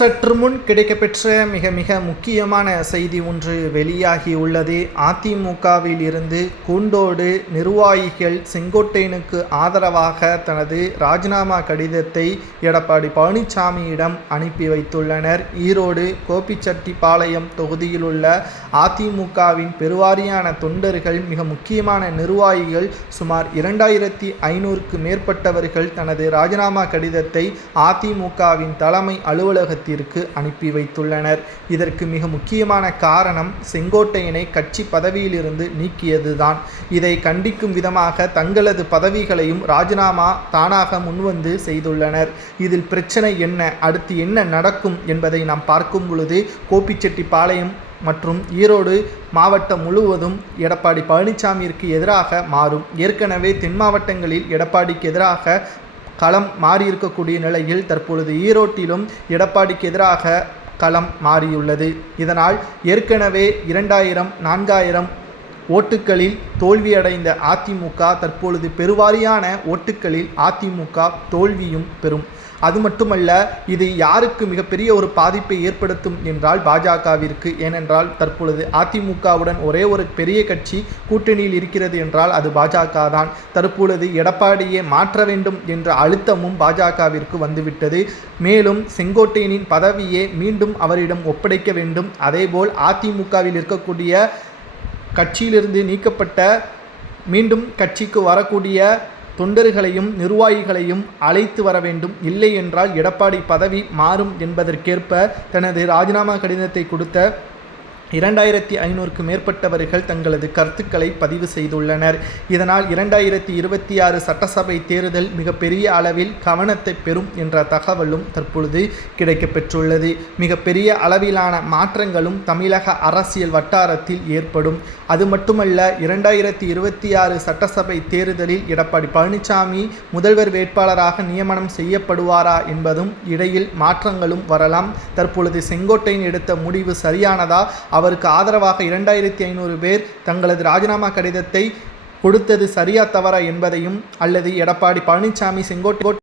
சற்று முன் கிடைக்கப்பெற்ற மிக மிக முக்கியமான செய்தி ஒன்று வெளியாகியுள்ளது. அதிமுகவில் இருந்து கூண்டோடு நிர்வாகிகள் செங்கோட்டையனுக்கு ஆதரவாக தனது ராஜினாமா கடிதத்தை எடப்பாடி பழனிசாமியிடம் அனுப்பி வைத்துள்ளனர். ஈரோடு கோபிச்செட்டிப்பாளையம் தொகுதியில் உள்ள அதிமுகவின் பெருவாரியான தொண்டர்கள், மிக முக்கியமான நிர்வாகிகள் சுமார் 2500க்கு மேற்பட்டவர்கள் தனது ராஜினாமா கடிதத்தை அதிமுகவின் தலைமை அலுவலகத்திற்கு அனுப்பி வைத்துள்ளனர். இதற்கு மிக முக்கியமான காரணம் செங்கோட்டையனை கட்சி பதவியிலிருந்து நீக்கியதுதான். இதை கண்டிக்கும் விதமாக தங்களது பதவிகளையும் ராஜினாமா தானாக முன்வந்து செய்துள்ளனர். இதில் பிரச்சனை என்ன, அடுத்து என்ன நடக்கும் என்பதை நாம் பார்க்கும் பொழுது கோபிச்செட்டிப்பாளையம் மற்றும் ஈரோடு மாவட்டம் முழுவதும் எடப்பாடி பழனிசாமிற்கு எதிராக மாறும். ஏற்கனவே தென் மாவட்டங்களில் எடப்பாடிக்கு எதிராக களம் மாறியிருக்கக்கூடிய நிலையில் தற்பொழுது ஈரோட்டிலும் எடப்பாடிக்கு எதிராக களம் மாறியுள்ளது. இதனால் ஏற்கனவே 2000, 4000 ஓட்டுக்களில் தோல்வியடைந்த அதிமுக தற்பொழுது பெருவாரியான ஓட்டுக்களில் அதிமுக தோல்வியும் பெறும். அது மட்டுமல்ல, இது யாருக்கு மிகப்பெரிய ஒரு பாதிப்பை ஏற்படுத்தும் என்றால் பாஜகவிற்கு. ஏனென்றால் தற்பொழுது அதிமுகவுடன் ஒரே ஒரு பெரிய கட்சி கூட்டணியில் இருக்கிறது என்றால் அது பாஜக தான். தற்பொழுது எடப்பாடியை மாற்ற வேண்டும் என்ற அழுத்தமும் பாஜகவிற்கு வந்துவிட்டது. மேலும் செங்கோட்டையனின் பதவியை மீண்டும் அவரிடம் ஒப்படைக்க வேண்டும். அதேபோல் அதிமுகவில் இருக்கக்கூடிய கட்சியிலிருந்து நீக்கப்பட்ட மீண்டும் கட்சிக்கு வரக்கூடிய தொண்டர்களையும் நிர்வாகிகளையும் அழைத்து வர வேண்டும். இல்லை என்றால் எடப்பாடி பதவி மாறும் என்பதற்கேற்ப தனது ராஜினாமா கடிதத்தை கொடுத்த 2500க்கு மேற்பட்டவர்கள் தங்களது கருத்துக்களை பதிவு செய்துள்ளனர். இதனால் 2026 சட்டசபை தேர்தல் மிகப்பெரிய அளவில் கவனத்தை பெறும் என்ற தகவலும் தற்பொழுது கிடைக்கப்பெற்றுள்ளது. மிகப்பெரிய அளவிலான மாற்றங்களும் தமிழக அரசியல் வட்டாரத்தில் ஏற்படும். அது மட்டுமல்ல, 2026 சட்டசபை தேர்தலில் எடப்பாடி பழனிசாமி முதல்வர் வேட்பாளராக நியமனம் செய்யப்படுவாரா என்பதும் இடையில் மாற்றங்களும் வரலாம். தற்பொழுது செங்கோட்டையன் எடுத்த முடிவு சரியானதா, அவருக்கு ஆதரவாக 2500 பேர் தங்களது ராஜினாமா கடிதத்தை கொடுத்தது சரியா தவறா என்பதையும், அல்லது எடப்பாடி பழனிசாமி செங்கோட்டையன்